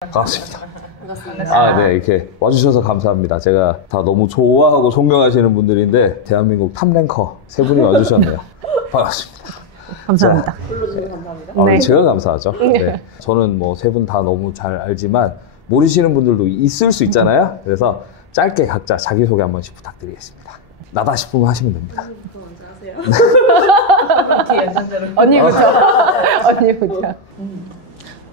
반갑습니다. 반갑습니다. 아, 네, 이렇게 와주셔서 감사합니다. 제가 다 너무 좋아하고 존경하시는 분들인데 대한민국 탑랭커 세 분이 와주셨네요. 반갑습니다. 감사합니다. 불러주셔서 감사합니다. 아, 네. 제가 감사하죠. 네. 저는 뭐 세 분 다 너무 잘 알지만 모르시는 분들도 있을 수 있잖아요. 그래서 짧게 각자 자기소개 한 번씩 부탁드리겠습니다. 나다 싶으면 하시면 됩니다. 먼저 하세요. 이렇게 연장자로. 언니부터.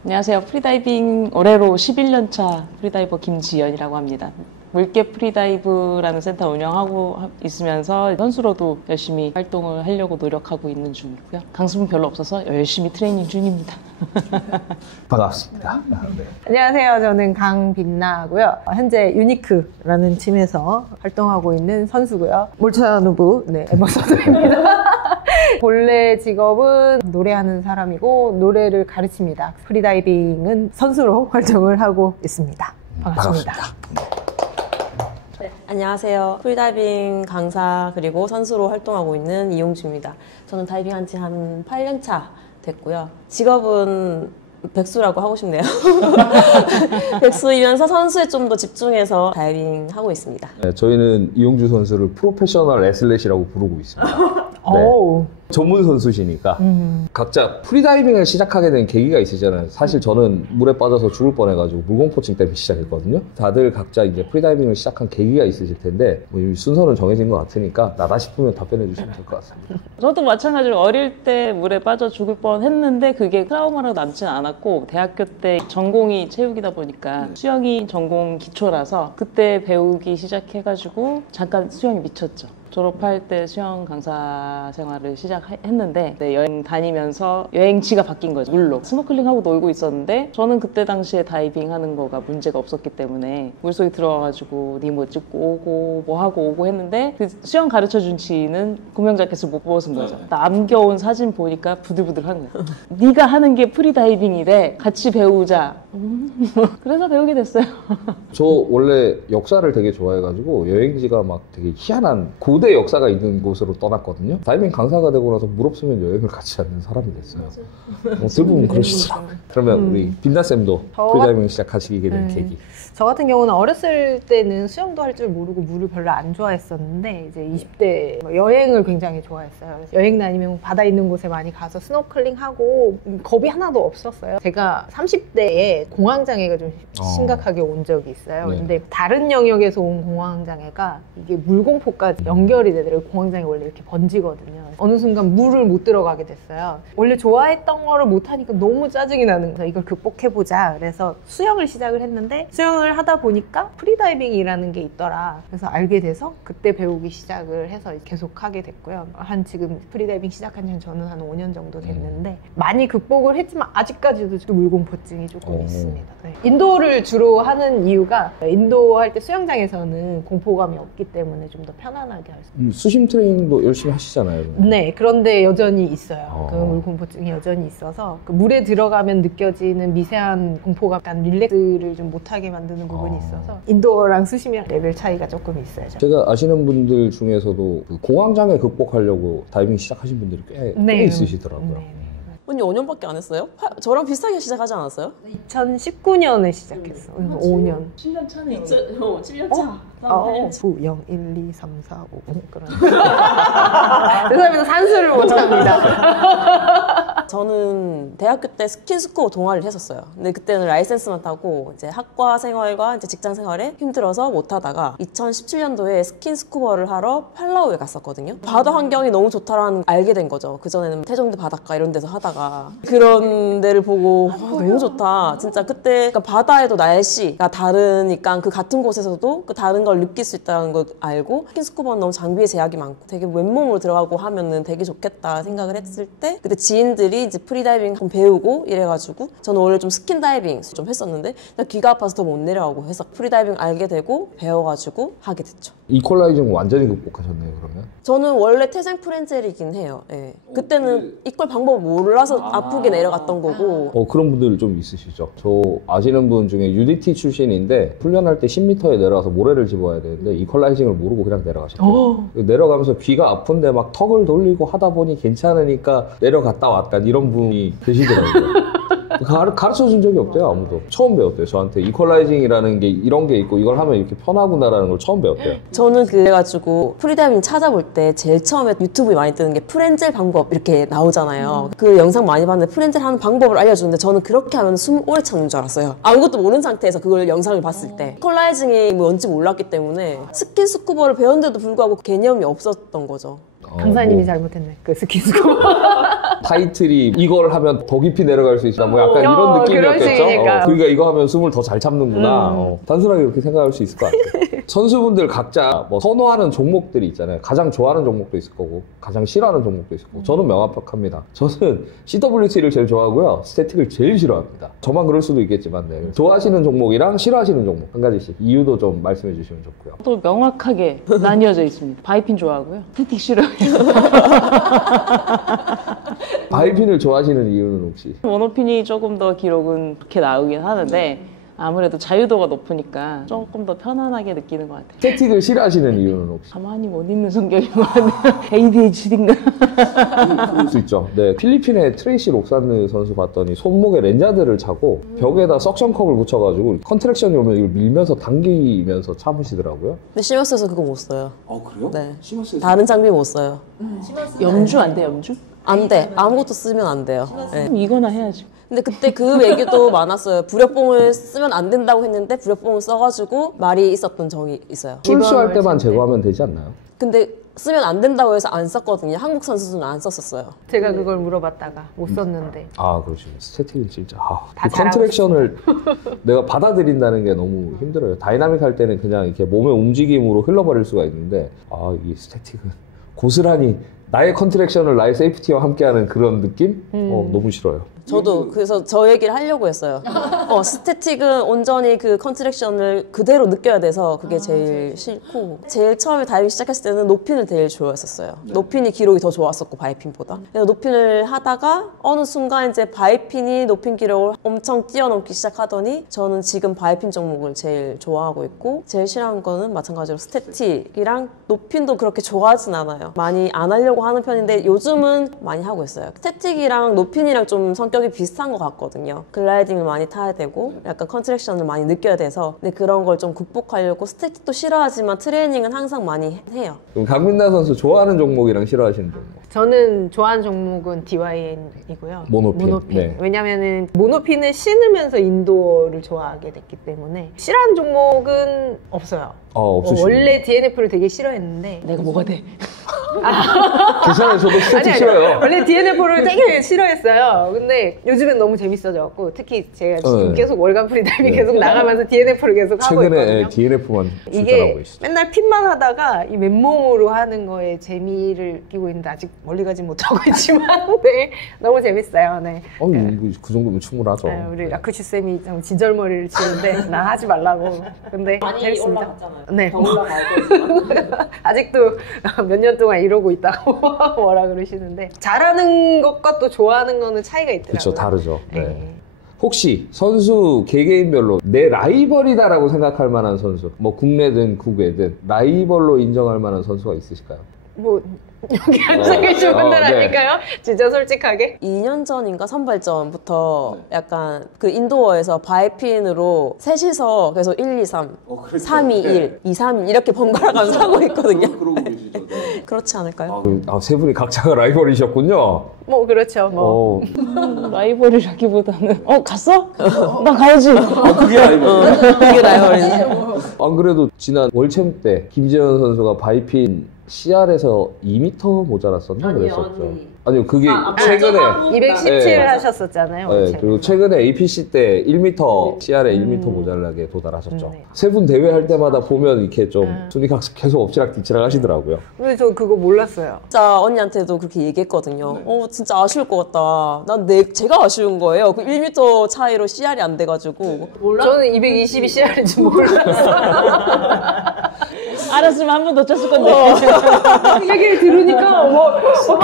안녕하세요. 프리다이빙 올해로 11년차 프리다이버 김지연이라고 합니다. 물개 프리다이브라는 센터 운영하고 있으면서 선수로도 열심히 활동을 하려고 노력하고 있는 중이고요. 강습은 별로 없어서 열심히 트레이닝 중입니다. 반갑습니다. 네. 안녕하세요. 저는 강빛나고요. 현재 유니크라는 팀에서 활동하고 있는 선수고요. 몰차노브 엠버서더입니다. 본래 직업은 노래하는 사람이고 노래를 가르칩니다. 프리다이빙은 선수로 활동을 하고 있습니다. 반갑습니다. 네, 안녕하세요. 프리다이빙 강사 그리고 선수로 활동하고 있는 이용주입니다. 저는 다이빙 한 지 한 8년 차 됐고요. 직업은 백수라고 하고 싶네요. 백수이면서 선수에 좀 더 집중해서 다이빙 하고 있습니다. 네, 저희는 이용주 선수를 프로페셔널 애슬렛이라고 부르고 있습니다. 네. 오. 전문 선수시니까 각자 프리다이빙을 시작하게 된 계기가 있으잖아요. 사실 저는 물에 빠져서 죽을 뻔해가지고 물공포증 때문에 시작했거든요. 다들 각자 이제 프리다이빙을 시작한 계기가 있으실 텐데 뭐 순서는 정해진 것 같으니까 나다 싶으면 답변해 주시면 될 것 같습니다. 저도 마찬가지로 어릴 때 물에 빠져 죽을 뻔 했는데 그게 트라우마로 남진 않았고 대학교 때 전공이 체육이다 보니까 수영이 전공 기초라서 그때 배우기 시작해가지고 잠깐 수영이 미쳤죠. 졸업할 때 수영 강사 생활을 시작했는데 여행 다니면서 여행지가 바뀐 거죠. 물로 스노클링하고 놀고 있었는데 저는 그때 당시에 다이빙 하는 거가 문제가 없었기 때문에 물속에 들어가가지고 니모 찍고 오고 뭐 하고 오고 했는데 그 수영 가르쳐준 지는 구명자켓을 못 벗은 거죠. 남겨온 사진 보니까 부들부들한 거예요. 네가 하는 게 프리다이빙이래. 같이 배우자. 그래서 배우게 됐어요. 저 원래 역사를 되게 좋아해가지고 여행지가 막 되게 희한한 고대 역사가 있는 곳으로 떠났거든요. 다이빙 강사가 되고 나서 물 없으면 여행을 같이 않는 사람이 됐어요. 대부분 그러시더라고요. 그러면 우리 빛나쌤도 프리다이빙 시작하시게 된 계기. 저 같은 경우는 어렸을 때는 수영도 할 줄 모르고 물을 별로 안 좋아했었는데 이제 20대 여행을 굉장히 좋아했어요. 그래서 여행 다니면 바다 있는 곳에 많이 가서 스노클링하고 겁이 하나도 없었어요. 제가 30대에 공황장애가 좀 심각하게 온 적이 있어요. 네. 근데 다른 영역에서 온 공황장애가 이게 물공포까지 연결이 되더라고요. 공황장애 원래 이렇게 번지거든요. 어느 순간 물을 못 들어가게 됐어요. 원래 좋아했던 거를 못하니까 너무 짜증이 나는 거예요. 이걸 극복해보자. 그래서 수영을 시작을 했는데 수영을 하다 보니까 프리다이빙이라는 게 있더라. 그래서 알게 돼서 그때 배우기 시작을 해서 계속 하게 됐고요. 한 지금 프리다이빙 시작한 지는 저는 한 5년 정도 됐는데 많이 극복을 했지만 아직까지도 물공포증이 조금 있습니다. 네. 인도를 주로 하는 이유가 인도 할 때 수영장에서는 공포감이 없기 때문에 좀 더 편안하게 할 수 있어요. 수심 트레이닝도 열심히 하시잖아요. 네, 그런데 여전히 있어요. 그 물공포증이 여전히 있어서 그 물에 들어가면 느껴지는 미세한 공포감, 약간 릴렉스를 좀 못하게 만드는 부분이 있어서 인도어랑 수심이랑 레벨 차이가 조금 있어요. 제가 아시는 분들 중에서도 그 공황장애 극복하려고 다이빙 시작하신 분들이 꽤 있으시더라고요. 네. 언니 5년밖에 안 했어요? 저랑 비슷하게 시작하지 않았어요? 2019년에 시작했어. 그래서 5년. 7년 차네. 7년 차. 9, 0, 1, 2, 3, 4, 5 그런. 죄송합니다. 산수를 못합니다. 저는 대학교 때 스킨스쿠버 동아리를 했었어요. 근데 그때는 라이센스만 타고 이제 학과 생활과 이제 직장 생활에 힘들어서 못 하다가 2017년도에 스킨스쿠버를 하러 팔라우에 갔었거든요. 바다 환경이 너무 좋다라는 걸 알게 된 거죠. 그전에는 태종대 바닷가 이런 데서 하다가 그런 데를 보고 너무 좋다. 진짜 그때 그러니까 바다에도 날씨가 다르니까 그 같은 곳에서도 그 다른 걸 느낄 수 있다는 걸 알고 스킨스쿠버는 너무 장비에 제약이 많고 되게 맨몸으로 들어가고 하면은 되게 좋겠다 생각을 했을 때 그때 지인들이 이제 프리다이빙 좀 배우고 이래가지고 저는 원래 좀 스킨다이빙 좀 했었는데 귀가 아파서 더 못 내려가고 해서 프리다이빙 알게 되고 배워가지고 하게 됐죠. 이퀄라이징 완전히 극복하셨네요, 그러면? 저는 원래 태생 프렌젤이긴 해요. 예. 그때는 이퀄 방법 몰라서 아프게 내려갔던 거고. 그런 분들 좀 있으시죠. 저 아시는 분 중에 UDT 출신인데 훈련할 때 10m에 내려가서 모래를 집어야 되는데 이퀄라이징을 모르고 그냥 내려가셨대요. 내려가면서 귀가 아픈데 막 턱을 돌리고 하다 보니 괜찮으니까 내려갔다 왔다 이런 분이 계시더라고요. 가르쳐 준 적이 없대요, 아무도. 처음 배웠대요, 저한테. 이퀄라이징이라는 게 이런 게 있고 이걸 하면 이렇게 편하구나라는 걸 처음 배웠대요. 저는 그래가지고 프리다이빙 찾아볼 때 제일 처음에 유튜브에 많이 뜨는 게 프렌젤 방법 이렇게 나오잖아요. 그 영상 많이 봤는데 프렌젤 하는 방법을 알려주는데 저는 그렇게 하면 숨 오래 참는 줄 알았어요. 아무것도 모르는 상태에서 그걸 영상을 봤을 때. 이퀄라이징이 뭔지 몰랐기 때문에 스킨스쿠버를 배웠는데도 불구하고 개념이 없었던 거죠. 강사님이 잘못했네. 그 스킨스쿠버. 타이틀이 이걸 하면 더 깊이 내려갈 수 있다 뭐 약간 이런 그런 느낌이었겠죠. 식이니까. 그러니까 이거 하면 숨을 더 잘 참는구나. 단순하게 이렇게 생각할 수 있을 것 같아요. 선수분들 각자 뭐 선호하는 종목들이 있잖아요. 가장 좋아하는 종목도 있을 거고 가장 싫어하는 종목도 있을 거고 저는 명확합니다. 저는 CWC를 제일 좋아하고요. 스태틱을 제일 싫어합니다. 저만 그럴 수도 있겠지만 네. 좋아하시는 종목이랑 싫어하시는 종목 한 가지씩 이유도 좀 말씀해 주시면 좋고요. 또 명확하게 나뉘어져 있습니다. 바이핀 좋아하고요. 스태틱 싫어해요. 바이핀을 좋아하시는 이유는 혹시? 모노핀이 조금 더 기록은 그렇게 나오긴 하는데 아무래도 자유도가 높으니까 조금 더 편안하게 느끼는 것 같아요. 스태틱을 싫어하시는 이유는 혹시? 가만히 못 있는 성격인 것 같아요. ADHD인가? 그럴 수 있죠. 네, 필리핀의 트레이시 록산느 선수 봤더니 손목에 렌자드를 차고 벽에다 석션컵을 붙여가지고 컨트랙션이 오면 이걸 밀면서 당기면서 참으시더라고요. 근데 시머스에서 그거 못 써요. 그래요? 네. 시머스에서? 다른 장비 못 써요. 염주 안 돼, 염주? 안 돼. 아무것도 쓰면 안 돼요. 네. 그럼 이거나 해야지. 근데 그때 그 얘기도 많았어요. 부력봉을 쓰면 안 된다고 했는데 부력봉을 써가지고 말이 있었던 적이 있어요. 출시할 때만 제거하면 되지 않나요? 근데 쓰면 안 된다고 해서 안 썼거든요. 한국 선수들은 안 썼었어요. 제가 그걸 물어봤다가 못 썼는데. 아, 그렇죠. 스태틱은 진짜 다 그 컨트랙션을 내가 받아들인다는 게 너무 힘들어요. 다이나믹 할 때는 그냥 이렇게 몸의 움직임으로 흘러버릴 수가 있는데 이 스태틱은 고스란히 나의 컨트랙션을 나의 세이프티와 함께하는 그런 느낌? 너무 싫어요. 저도 그래서 저 얘기를 하려고 했어요. 스태틱은 온전히 그 컨트랙션을 그대로 느껴야 돼서 그게 제일 싫고 제일 처음에 다이빙 시작했을 때는 노핀을 제일 좋아했었어요. 노핀이 기록이 더 좋았었고 바이핀보다. 그래서 노핀을 하다가 어느 순간 이제 바이핀이 노핀 기록을 엄청 뛰어넘기 시작하더니 저는 지금 바이핀 종목을 제일 좋아하고 있고 제일 싫어하는 거는 마찬가지로 스태틱이랑 노핀도 그렇게 좋아하진 않아요. 많이 안 하려고 하는 편인데 요즘은 많이 하고 있어요. 스태틱이랑 노핀이랑 좀 성격이 비슷한 것 같거든요. 글라이딩을 많이 타야 되고 약간 컨트랙션을 많이 느껴야 돼서 근데 그런 걸 좀 극복하려고 스태틱도 싫어하지만 트레이닝은 항상 많이 해요. 그럼 강민나 선수 좋아하는 종목이랑 싫어하시는 종목? 저는 좋아하는 종목은 DYN이고요. 모노핀. 네. 왜냐면은 모노핀을 신으면서 인도어를 좋아하게 됐기 때문에 싫어하는 종목은 없어요. 없으시죠? 원래 DNF를 되게 싫어했는데 내가 뭐가 돼? 괜찮아요. 저도 스태틱 싫어요. 원래 DNF를 되게 싫어했어요. 근데 요즘엔 너무 재밌어져갖고 특히 제가 지금 계속 월간 프리다이빙 계속 나가면서 DNF를 계속 하고 있거든요. 최근에 DNF만 출전하고 이게 있어요. 맨날 핀만 하다가 이 맨몸으로 하는 거에 재미를 느끼고 있는데 아직 멀리 가지 못하고 있지만 네, 너무 재밌어요. 네. 그 정도면 충분하죠. 네, 우리 라쿠시 쌤이 좀 진절머리를 치는데 나 하지 말라고. 근데 많이 재밌습니다. 올라갔잖아요. 네. 더 올라가야 아직도 몇 년 동안 이러고 있다고 뭐라 그러시는데 잘하는 것과 또 좋아하는 거는 차이가 있더라고요. 그렇죠. 다르죠. 네. 네. 혹시 선수 개개인별로 내 라이벌이다라고 생각할 만한 선수, 뭐 국내든 국외든 라이벌로 인정할 만한 선수가 있으실까요? 뭐 여기 앉아 계신 분들 네. 아닐까요? 진짜 솔직하게? 2년 전인가 선발전부터 약간 그 인도어에서 바이핀으로 셋이서 그래서 1, 2, 3, 3, 2, 1, 2, 3 이렇게 번갈아 가면서 하고 있거든요. 그러고 계시죠. 네. 그렇지 않을까요? 세 분이 각자가 라이벌이셨군요. 뭐 그렇죠. 뭐. 라이벌이라기보다는 갔어? 나 가야지. 그게 라이벌. 그게 라이벌이지. 안 그래도 지난 월챔 때 김재현 선수가 바이핀 CR에서 2m 모자랐었나 그랬었죠. 아니요, 그게 최근에 217 네. 하셨었잖아요. 네, 그리고 최근에 APC 때 1m CR에 1m 모자라게 도달하셨죠. 네. 세 분 대회 할 때마다 보면 이렇게 좀 순위가 계속 엎치락 뒤치락 하시더라고요. 근데 저 그거 몰랐어요. 진짜 언니한테도 그렇게 얘기했거든요. 진짜 아쉬울 것 같다. 제가 아쉬운 거예요. 그 1m 차이로 CR이 안 돼가지고. 저는 220이 CR인지 몰랐어요. 알았으면 한 번 더 쳤을 건데. 얘기를 들으니까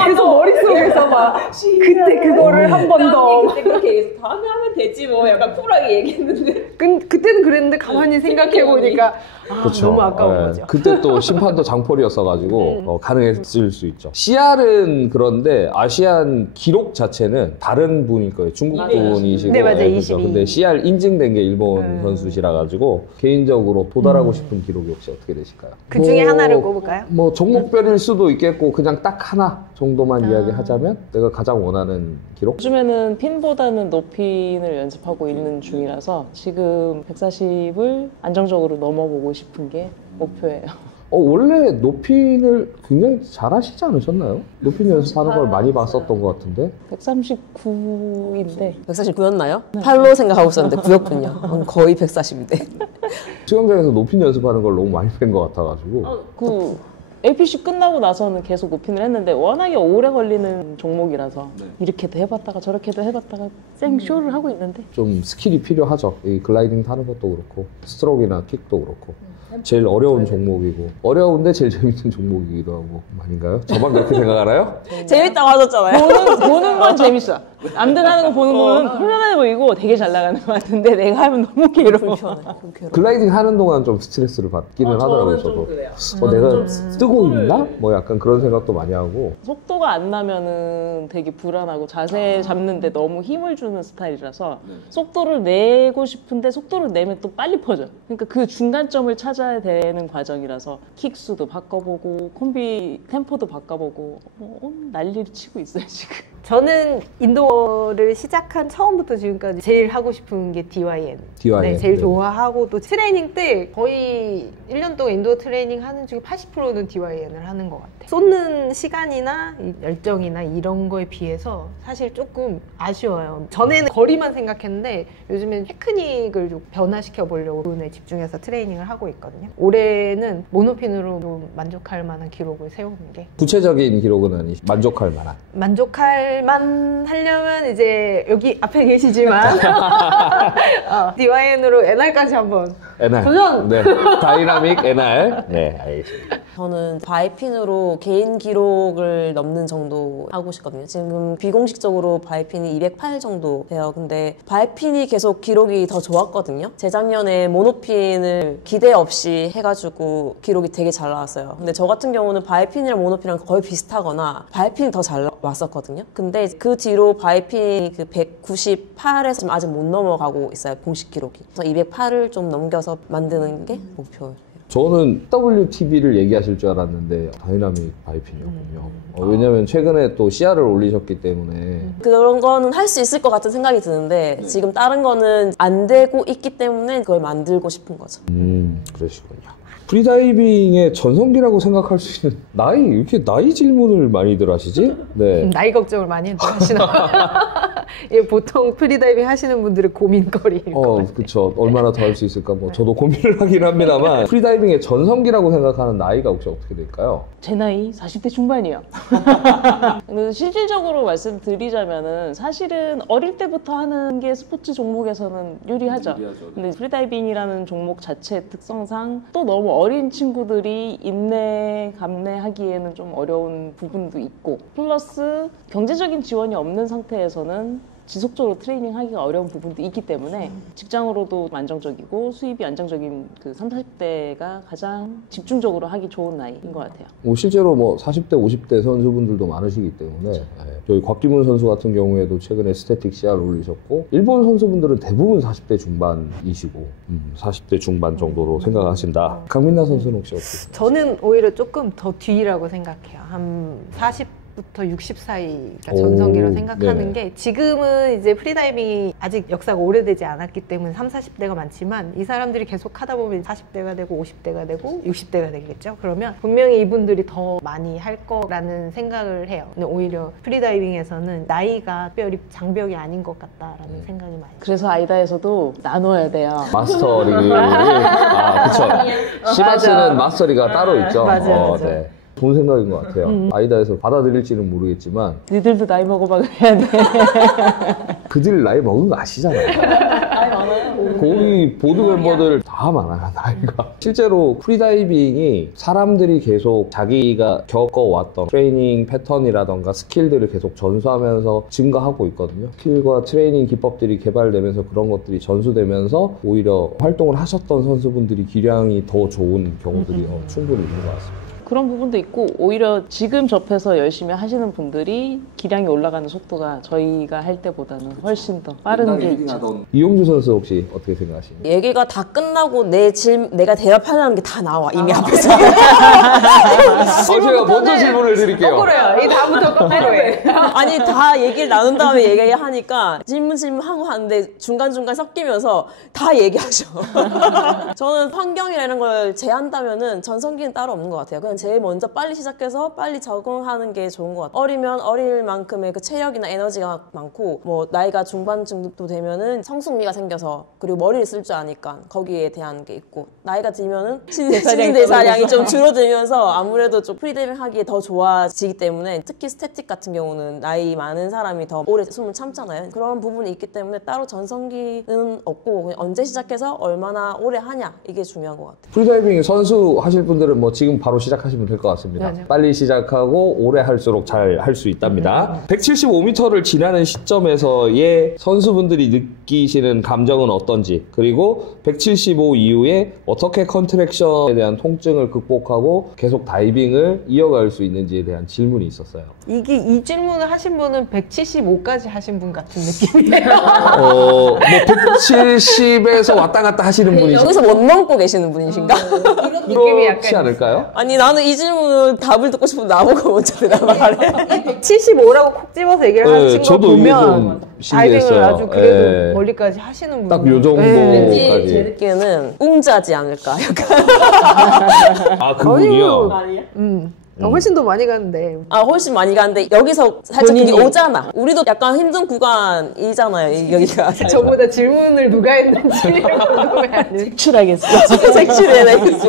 계속 머릿속에서 막 그때 그거를 한 번 더. 그때 그렇게 얘기해서 다음에 하면 되지 뭐 약간 쿨하게 얘기했는데. 그때는 그랬는데 가만히 생각해보니까 그쵸. 너무 아까운 예. 거죠. 그때 또 심판도 장폴이었어가지고 가능했을 수 있죠. CR은 그런데 아시안 기록 자체는 다른 분일 거예요. 중국 분이시고. 네, 맞아요. 그죠. 22. 근데 CR 인증된 게 일본 선수시라 가지고 개인적으로 도달하고 싶은 기록이 혹시 어떻게 되실까요? 그 중에 하나를 꼽을까요? 뭐 종목별일 수도 있겠고 그냥 딱 하나 정도만 이야기하자면 내가 가장 원하는 기록? 요즘에는 핀보다는 노핀을 연습하고 있는 중이라서 지금 140을 안정적으로 넘어보고 싶은 게 목표예요. 원래 노핀을 굉장히 잘하시지 않으셨나요? 노핀 연습하는 걸 많이 봤었던 것 같은데 139인데 149였나요? 8로 생각하고 있었는데 9였군요. 거의 140인데. 수영장에서 노핀 연습하는 걸 너무 많이 뺀 것 같아가지고 그 APC 끝나고 나서는 계속 노핀을 했는데 워낙에 오래 걸리는 종목이라서 이렇게도 해봤다가 저렇게도 해봤다가 생쇼를 하고 있는데 좀 스킬이 필요하죠. 이 글라이딩 타는 것도 그렇고 스트로크나 킥도 그렇고 제일 어려운 종목이고 어려운데 제일 재밌는 종목이기도 하고 아닌가요? 저만 그렇게 생각하나요? 재밌다고 하셨잖아요. 보는 건 재밌어. 남들 하는 거 보는 거는 훈련해 보이고 되게 잘 나가는 것 같은데 내가 하면 너무 괴로워. 글라이딩 하는 동안 좀 스트레스를 받기는 하더라고요. 저도 내가 뜨고 있나? 뭐 약간 그런 생각도 많이 하고 속도가 안 나면은 되게 불안하고 자세 잡는데 너무 힘을 주는 스타일이라서 속도를 내고 싶은데 속도를 내면 또 빨리 퍼져. 그러니까 그 중간점을 찾아야 되는 과정이라서 킥수도 바꿔보고 콤비 템포도 바꿔보고 난리를 치고 있어요 지금. 저는 인도어를 시작한 처음부터 지금까지 제일 하고 싶은 게 DYN. 네, 제일 좋아하고 또 트레이닝 때 거의 1년 동안 인도어 트레이닝 하는 중에 80%는 DYN을 하는 것 같아요. 쏟는 시간이나 열정이나 이런 거에 비해서 사실 조금 아쉬워요. 전에는 거리만 생각했는데 요즘엔 테크닉을 좀 변화시켜 보려고 부분에 집중해서 트레이닝을 하고 있거든요. 올해는 모노핀으로 좀 만족할 만한 기록을 세우는 게 구체적인 기록은 아니 만족할 만한 만족할 만 하려면 이제 여기 앞에 계시지만 DYN으로 NR까지 한번 NR. 도전! 네. 다이나믹 NR. 네, 알겠습니다. 저는 바이핀으로 개인 기록을 넘는 정도 하고 싶거든요. 지금 비공식적으로 바이핀이 208 정도 돼요. 근데 바이핀이 계속 기록이 더 좋았거든요. 재작년에 모노핀을 기대 없이 해가지고 기록이 되게 잘 나왔어요. 근데 저 같은 경우는 바이핀이랑 모노핀이랑 거의 비슷하거나 바이핀이 더 잘 나왔었거든요. 근데 그 뒤로 바이핀이 그 198에서 지금 아직 못 넘어가고 있어요. 공식 기록이. 그래서 208을 좀 넘겨서 만드는 게 목표예요. 저는 WTB를 얘기하실 줄 알았는데 다이나믹 바이핀이었군요. 왜냐면 최근에 또 CR을 올리셨기 때문에 그런 거는 할 수 있을 것 같은 생각이 드는데 지금 다른 거는 안 되고 있기 때문에 그걸 만들고 싶은 거죠. 그러시군요. 프리다이빙의 전성기라고 생각할 수 있는 나이, 이렇게 나이 질문을 많이들 하시지? 네. 나이 걱정을 많이 하시나 이게 보통 프리다이빙 하시는 분들의 고민거리일 것 같아요. 그쵸. 얼마나 더 할 수 있을까? 뭐 저도 고민을 하긴 합니다만 프리다이빙의 전성기라고 생각하는 나이가 혹시 어떻게 될까요? 제 나이 40대 중반이요. 근데 실질적으로 말씀드리자면은 사실은 어릴 때부터 하는 게 스포츠 종목에서는 유리하죠. 근데 프리다이빙이라는 종목 자체의 특성상 또 너무 어린 친구들이 인내, 감내하기에는 좀 어려운 부분도 있고 플러스 경제적인 지원이 없는 상태에서는 지속적으로 트레이닝 하기가 어려운 부분도 있기 때문에 직장으로도 안정적이고 수입이 안정적인 그 30, 40대가 가장 집중적으로 하기 좋은 나이인 것 같아요. 실제로 뭐 40대, 50대 선수분들도 많으시기 때문에 저희 곽기문 선수 같은 경우에도 최근에 스태틱 CR 올리셨고 일본 선수분들은 대부분 40대 중반이시고 40대 중반 정도로 생각하신다. 강민나 선수는 혹시 어떻게? 저는 오히려 조금 더 뒤라고 생각해요. 한 40부터 60 사이가 전성기로 생각하는 게 지금은 이제 프리다이빙이 아직 역사가 오래되지 않았기 때문에 30, 40대가 많지만 이 사람들이 계속 하다 보면 40대가 되고 50대가 되고 60대가 되겠죠. 그러면 분명히 이분들이 더 많이 할 거라는 생각을 해요. 근데 오히려 프리다이빙에서는 나이가 특별히 장벽이 아닌 것 같다라는 생각이 많이 들어요. 그래서 아이다에서도 나눠야 돼요. 마스터리그 그쵸. 시바스는 마스터리가 따로 있죠. 맞아요. 네. 좋은 생각인 것 같아요. 아이다에서 받아들일지는 모르겠지만 니들도 나이 먹어봐 그래야 돼. 그들 나이 먹은 거 아시잖아요. 나이 많아요. 거기 보드 멤버들 다 많아요, 나이가. 실제로 프리다이빙이 사람들이 계속 자기가 겪어왔던 트레이닝 패턴이라던가 스킬들을 계속 전수하면서 증가하고 있거든요. 스킬과 트레이닝 기법들이 개발되면서 그런 것들이 전수되면서 오히려 활동을 하셨던 선수분들이 기량이 더 좋은 경우들이 충분히 있는 것 같습니다. 그런 부분도 있고 오히려 지금 접해서 열심히 하시는 분들이 기량이 올라가는 속도가 저희가 할 때보다는 훨씬 더 빠른 게 있죠. 이용주 선수 혹시 어떻게 생각하시나요? 얘기가 다 끝나고 내가 대답하려는 게 다 나와 이미 앞에서. 제가 먼저 질문을 드릴게요. 거꾸로요. 이 다음부터 거꾸로 해. 아니 다 얘기를 나눈 다음에 얘기하니까 질문 하고 하는데 중간중간 섞이면서 다 얘기하죠. 저는 환경이라는 걸 제한다면은 전성기는 따로 없는 것 같아요. 그냥 제일 먼저 빨리 시작해서 빨리 적응하는 게 좋은 것 같아요. 어리면 어릴 만큼의 그 체력이나 에너지가 많고 뭐 나이가 중반쯤도 되면은 성숙미가 생겨서 그리고 머리를 쓸 줄 아니까 거기에 대한 게 있고 나이가 들면은 신진대사량이 좀 줄어들면서 아무래도 좀 프리다이빙 하기에 더 좋아지기 때문에 특히 스태틱 같은 경우는 나이 많은 사람이 더 오래 숨을 참잖아요. 그런 부분이 있기 때문에 따로 전성기는 없고 그냥 언제 시작해서 얼마나 오래 하냐 이게 중요한 것 같아요. 프리다이빙 선수 하실 분들은 뭐 지금 바로 시작하시면 될 것 같습니다. 네. 빨리 시작하고 오래 할수록 잘 할 수 있답니다. 175m를 지나는 시점에서의 선수분들이 느끼시는 감정은 어떤지, 그리고 175 이후에 어떻게 컨트랙션에 대한 통증을 극복하고 계속 다이빙을 이어갈 수 있는지에 대한 질문이 있었어요. 이 질문을 하신 분은 175까지 하신 분 같은 느낌이에요. 뭐 170에서 왔다 갔다 하시는 분이시 여기서 못 넘고 계시는 분이신가? 느낌이 약간 그렇지 않을까요? 아니 나는 이 질문을 답을 듣고 싶은데 나보고 먼저 대답을 하래. 175라고 콕 집어서 얘기를 네, 하신 걸 저도 이게 보면 좀 신기했어요. 다이빙을 아주 그래도 네. 멀리까지 하시는 분. 딱 요 정도. 왠지 제 까지. 느낌에는 웅자지 않을까 약간. 아, 그분이요? 훨씬 더 많이 가는데. 훨씬 많이 가는데 여기서 살짝 그게 본인이. 오잖아. 우리도 약간 힘든 구간이잖아요 여기가. 저보다 질문을 누가 했는지 궁금해하는. 색출하겠어. 색출해내겠어.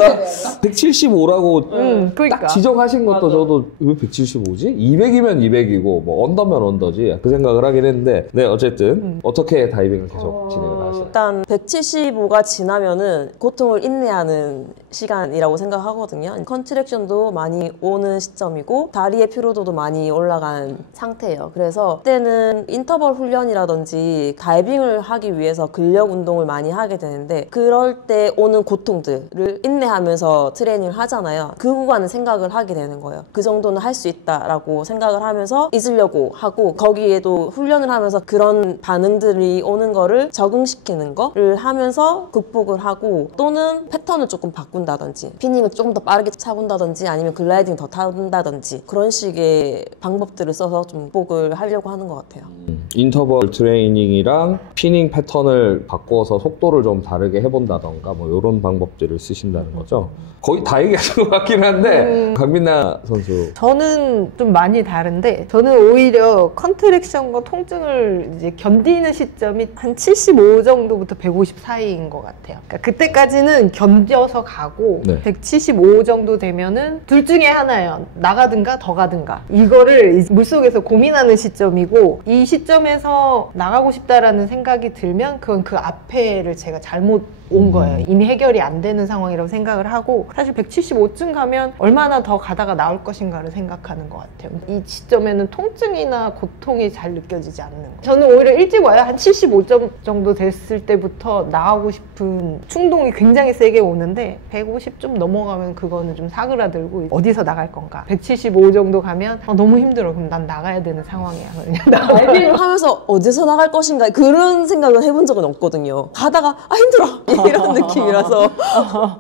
175라고 그러니까. 딱 지정하신 것도 저도 왜 175지? 200이면 200이고 뭐 언더면 언더지 그 생각을 하긴 했는데 네 어쨌든 어떻게 다이빙을 계속 진행을 하시나요? 일단 175가 지나면은 고통을 인내하는 시간이라고 생각하거든요. 컨트랙션도 많이 오는 시점이고 다리의 피로도도 많이 올라간 상태예요. 그래서 그때는 인터벌 훈련이라든지 다이빙을 하기 위해서 근력 운동을 많이 하게 되는데 그럴 때 오는 고통들을 인내하면서 트레이닝을 하잖아요. 그 구간은 생각을 하게 되는 거예요. 그 정도는 할 수 있다라고 생각을 하면서 잊으려고 하고 거기에도 훈련을 하면서 그런 반응들이 오는 거를 적응시키는 거를 하면서 극복을 하고 또는 패턴을 조금 바꾼다든지 피닝을 조금 더 빠르게 차본다든지 아니면 글라이딩 더 타본다든지 그런 식의 방법들을 써서 좀 극복을 하려고 하는 것 같아요. 인터벌 트레이닝이랑 피닝 패턴을 바꿔서 속도를 좀 다르게 해본다던가 뭐 이런 방법들을 쓰신다는 거죠. 거의 다 얘기하신 것 같긴 한데 강민나 선수 저는 좀 많이 다른데 저는 오히려 컨트랙션과 통증을 이제 견디는 시점이 한 75 정도부터 150 사이인 것 같아요. 그러니까 그때까지는 견뎌서 가고 네. 175 정도 되면은 둘 중에 하나예요. 나가든가 더 가든가. 이거를 물속에서 고민하는 시점이고 이 시점에서 나가고 싶다라는 생각이 들면 그건 그 앞에를 제가 잘못 온 거예요. 이미 해결이 안 되는 상황이라고 생각을 하고 사실 175쯤 가면 얼마나 더 가다가 나올 것인가를 생각하는 것 같아요. 이 시점에는 통증이나 고통이 잘 느껴지지 않는 거예요. 저는 오히려 일찍 와요. 한 75점 정도 됐을 때부터 나가고 싶은 충동이 굉장히 세게 오는데 150 좀 넘어가면 그거는 좀 사그라들고 어디서 나갈 건가. 175 정도 가면 너무 힘들어. 그럼 난 나가야 되는 상황이야. 그냥 다이빙을 하면서 어디서 나갈 것인가 그런 생각을 해본 적은 없거든요. 가다가 힘들어 이런 느낌이라서.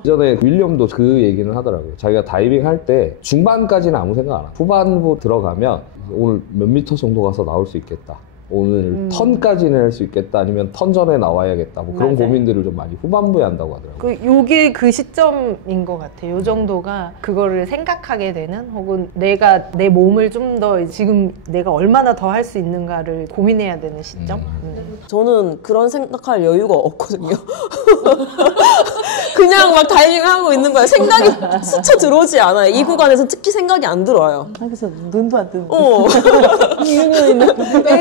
예전에 윌리엄도 그 얘기는 하더라고요. 자기가 다이빙 할 때 중반까지는 아무 생각 안 하고 후반부 들어가면 오늘 몇 미터 정도 가서 나올 수 있겠다. 오늘 턴까지는 할 수 있겠다 아니면 턴 전에 나와야겠다 뭐 그런 맞아요. 고민들을 좀 많이 후반부에 한다고 하더라고요. 요게 그 시점인 것 같아요. 요 정도가 그거를 생각하게 되는 혹은 내가 내 몸을 좀 더 지금 내가 얼마나 더 할 수 있는가를 고민해야 되는 시점? 저는 그런 생각할 여유가 없거든요. 그냥 막 다이빙하고 있는 거예요. 생각이 스쳐 들어오지 않아요. 이 구간에서 특히 생각이 안 들어와요. 그래서 눈도 안 뜨는데. 이러고 있는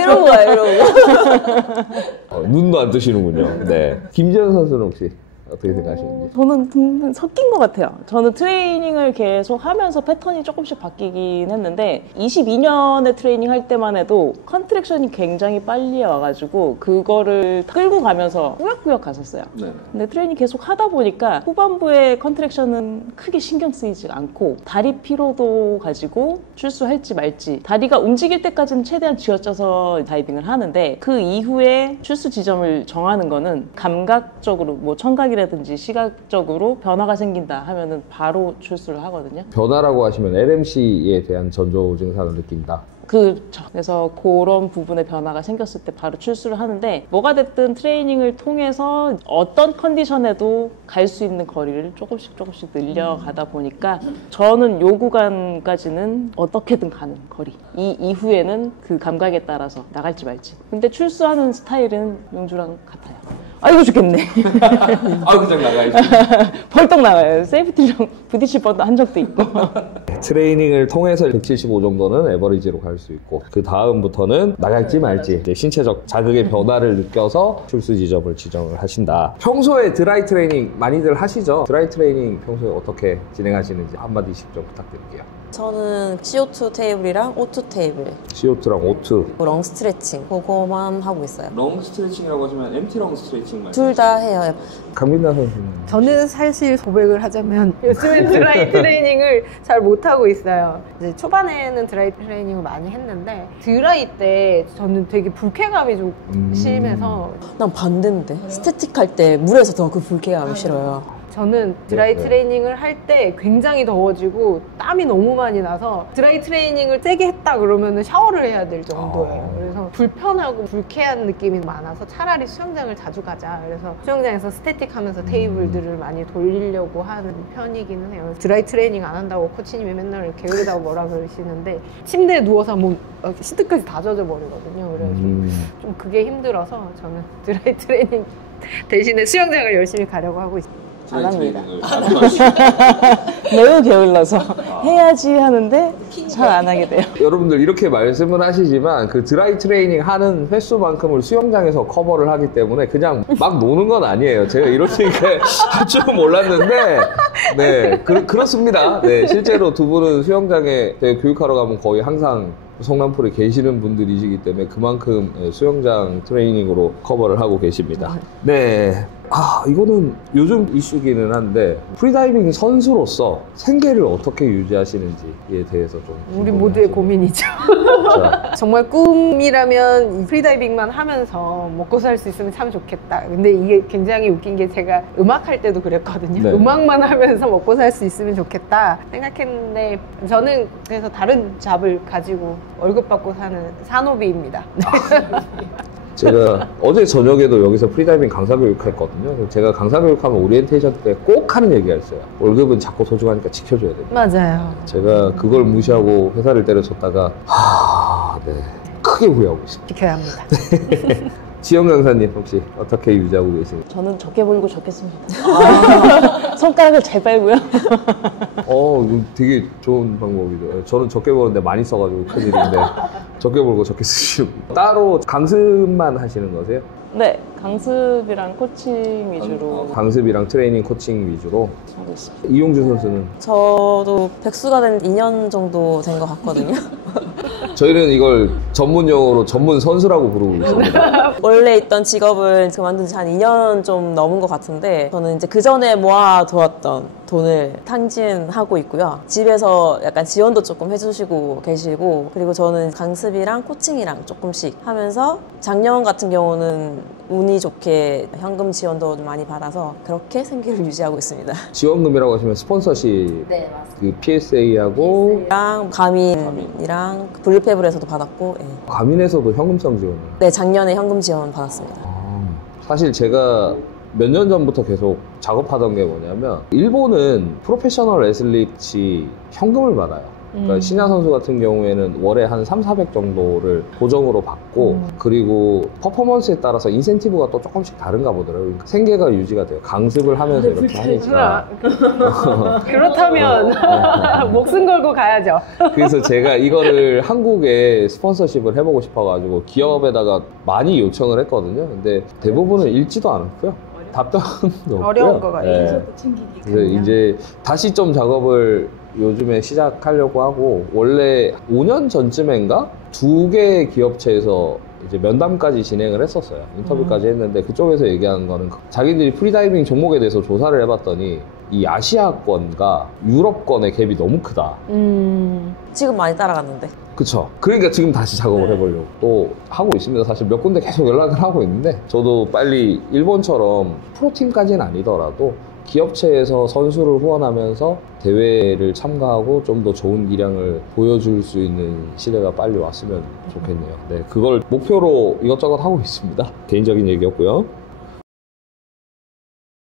이러고 가요, 이러고. 눈도 안 뜨시는군요. 네. 김재현 선수는 혹시 어떻게 생각하시는지? 저는 섞인 것 같아요. 저는 트레이닝을 계속 하면서 패턴이 조금씩 바뀌긴 했는데 22년에 트레이닝 할 때만 해도 컨트랙션이 굉장히 빨리 와가지고 그거를 끌고 가면서 꾸역꾸역 갔었어요. 네. 근데 트레이닝 계속 하다 보니까 후반부에 컨트랙션은 크게 신경 쓰이지 않고 다리 피로도 가지고 출수할지 말지 다리가 움직일 때까지는 최대한 쥐어짜서 다이빙을 하는데 그 이후에 출수 지점을 정하는 거는 감각적으로 뭐 청각이라든지 시각적으로 변화가 생긴다 하면은 바로 출수를 하거든요. 변화라고 하시면 LMC에 대한 전조 증상을 느낀다. 그렇죠. 그래서 그런 부분에 변화가 생겼을 때 바로 출수를 하는데 뭐가 됐든 트레이닝을 통해서 어떤 컨디션에도 갈 수 있는 거리를 조금씩 늘려가다 보니까 저는 요 구간까지는 어떻게든 가는 거리. 이 이후에는 그 감각에 따라서 나갈지 말지. 근데 출수하는 스타일은 용주랑 같아요. 아이고 죽겠네. 아, 그냥 나가야지. 벌떡 나가요. 세이프티랑 부딪힐 뻔도 한 적도 있고. 트레이닝을 통해서 175 정도는 에버리지로 갈 수 있고 그 다음부터는 나갈지 말지 이제 신체적 자극의 변화를 느껴서 출수 지점을 지정을 하신다. 평소에 드라이 트레이닝 많이들 하시죠? 드라이 트레이닝 평소에 어떻게 진행하시는지 한마디씩 좀 부탁드릴게요. 저는 CO2 테이블이랑 O2 테이블, CO2랑 O2. 령 스트레칭 그거만 하고 있어요. 롱 스트레칭이라고 하시면 MT 롱 스트레칭 말이에요? 둘 다 해요. 강민나 선수는? 저는 사실 고백을 하자면 요즘에 드라이 트레이닝을 잘 못하고 있어요. 이제 초반에는 드라이 트레이닝을 많이 했는데 드라이 때 저는 되게 불쾌감이 좀 심해서 난 반대인데 스태틱 할 때 물에서 더 그 불쾌감이 싫어요. 저는 드라이 네. 트레이닝을 할 때 굉장히 더워지고 땀이 너무 많이 나서 드라이 트레이닝을 세게 했다 그러면 샤워를 해야 될 정도예요. 그래서 불편하고 불쾌한 느낌이 많아서 차라리 수영장을 자주 가자. 그래서 수영장에서 스태틱 하면서 테이블들을 많이 돌리려고 하는 편이기는 해요. 드라이 트레이닝 안 한다고 코치님이 맨날 게으르다고 뭐라 그러시는데 침대에 누워서 뭐 시트까지 다 젖어 버리거든요. 그래가지고 좀 그게 힘들어서 저는 드라이 트레이닝 대신에 수영장을 열심히 가려고 하고 있어요. 안 합니다. 매우 게을러서 해야지 하는데 잘 안 하게 돼요. 여러분들 이렇게 말씀을 하시지만 그 드라이 트레이닝 하는 횟수만큼을 수영장에서 커버를 하기 때문에 그냥 막 노는 건 아니에요. 제가 이러시니까 할 줄 몰랐는데 네 그렇습니다. 네 실제로 두 분은 수영장에 교육하러 가면 거의 항상 성남풀에 계시는 분들이시기 때문에 그만큼 수영장 트레이닝으로 커버를 하고 계십니다. 네. 이거는 요즘 이슈기는 한데 프리다이빙 선수로서 생계를 어떻게 유지하시는지에 대해서 좀 우리 모두의 고민이죠. 자, 정말 꿈이라면 프리다이빙만 하면서 먹고 살 수 있으면 참 좋겠다. 근데 이게 굉장히 웃긴 게 제가 음악할 때도 그랬거든요. 네. 음악만 하면서 먹고 살 수 있으면 좋겠다 생각했는데 저는 그래서 다른 잡을 가지고 월급 받고 사는 산호비입니다. 제가 어제 저녁에도 여기서 프리다이빙 강사 교육했거든요. 제가 강사 교육하면 오리엔테이션 때 꼭 하는 얘기가 있어요. 월급은 작고 소중하니까 지켜줘야 됩니다. 맞아요. 제가 그걸 무시하고 회사를 때려쳤다가 네 크게 후회하고 있습니다. 지켜야 합니다. 지영 강사님 혹시 어떻게 유지하고 계십니까? 저는 적게 벌고 적게 씁니다. 손가락을 잘 빨고요. 이거 되게 좋은 방법이죠. 저는 적게 버는데 많이 써가지고 큰일인데 적게 벌고 적게 쓰시고 따로 강습만 하시는 거세요? 네, 강습이랑 코칭 위주로 강습이랑 트레이닝 코칭 위주로. 하고 있습니다. 이용주 선수는 저도 백수가 된 2년 정도 된 것 같거든요. 저희는 이걸 전문 용어로 전문 선수라고 부르고 있습니다. 원래 있던 직업을 그만둔 지 한 2년 좀 넘은 것 같은데 저는 이제 그 전에 모아두었던 돈을 탕진하고 있고요. 집에서 약간 지원도 조금 해주시고 계시고, 그리고 저는 강습이랑 코칭이랑 조금씩 하면서 작년 같은 경우는 운이 좋게 현금 지원도 많이 받아서 그렇게 생계를 유지하고 있습니다. 지원금이라고 하시면 스폰서십 네, 맞습니다. 그 PSA하고 랑 가민이랑 블루페블에서도 받았고, 예. 가민에서도 현금성 지원을. 네, 작년에 현금 지원 받았습니다. 사실 제가 몇 년 전부터 계속 작업하던 게 뭐냐면 일본은 프로페셔널 애슬릿이 현금을 받아요. 그러니까 신야 선수 같은 경우에는 월에 한 3,400 정도를 고정으로 받고 그리고 퍼포먼스에 따라서 인센티브가 또 조금씩 다른가 보더라고요. 그러니까 생계가 유지가 돼요. 강습을 하면서 이렇게 하니까. 그렇다면 목숨 걸고 가야죠. 그래서 제가 이거를 한국에 스폰서십을 해보고 싶어가지고 기업에다가 많이 요청을 했거든요. 근데 대부분은 읽지도 않았고요. 답변도 없고요. 어려운 거 같아요. 네. 그래서 이제 다시 좀 작업을 요즘에 시작하려고 하고, 원래 5년 전쯤인가 2개 기업체에서 이제 면담까지 진행을 했었어요. 인터뷰까지 했는데 그쪽에서 얘기하는 거는 자기들이 프리다이빙 종목에 대해서 조사를 해봤더니 이 아시아권과 유럽권의 갭이 너무 크다. 지금 많이 따라갔는데. 그쵸. 그러니까 지금 다시 작업을 해보려고 또 하고 있습니다. 사실 몇 군데 계속 연락을 하고 있는데, 저도 빨리 일본처럼 프로팀까지는 아니더라도 기업체에서 선수를 후원하면서 대회를 참가하고 좀 더 좋은 기량을 보여줄 수 있는 시대가 빨리 왔으면 좋겠네요. 네, 그걸 목표로 이것저것 하고 있습니다. 개인적인 얘기였고요.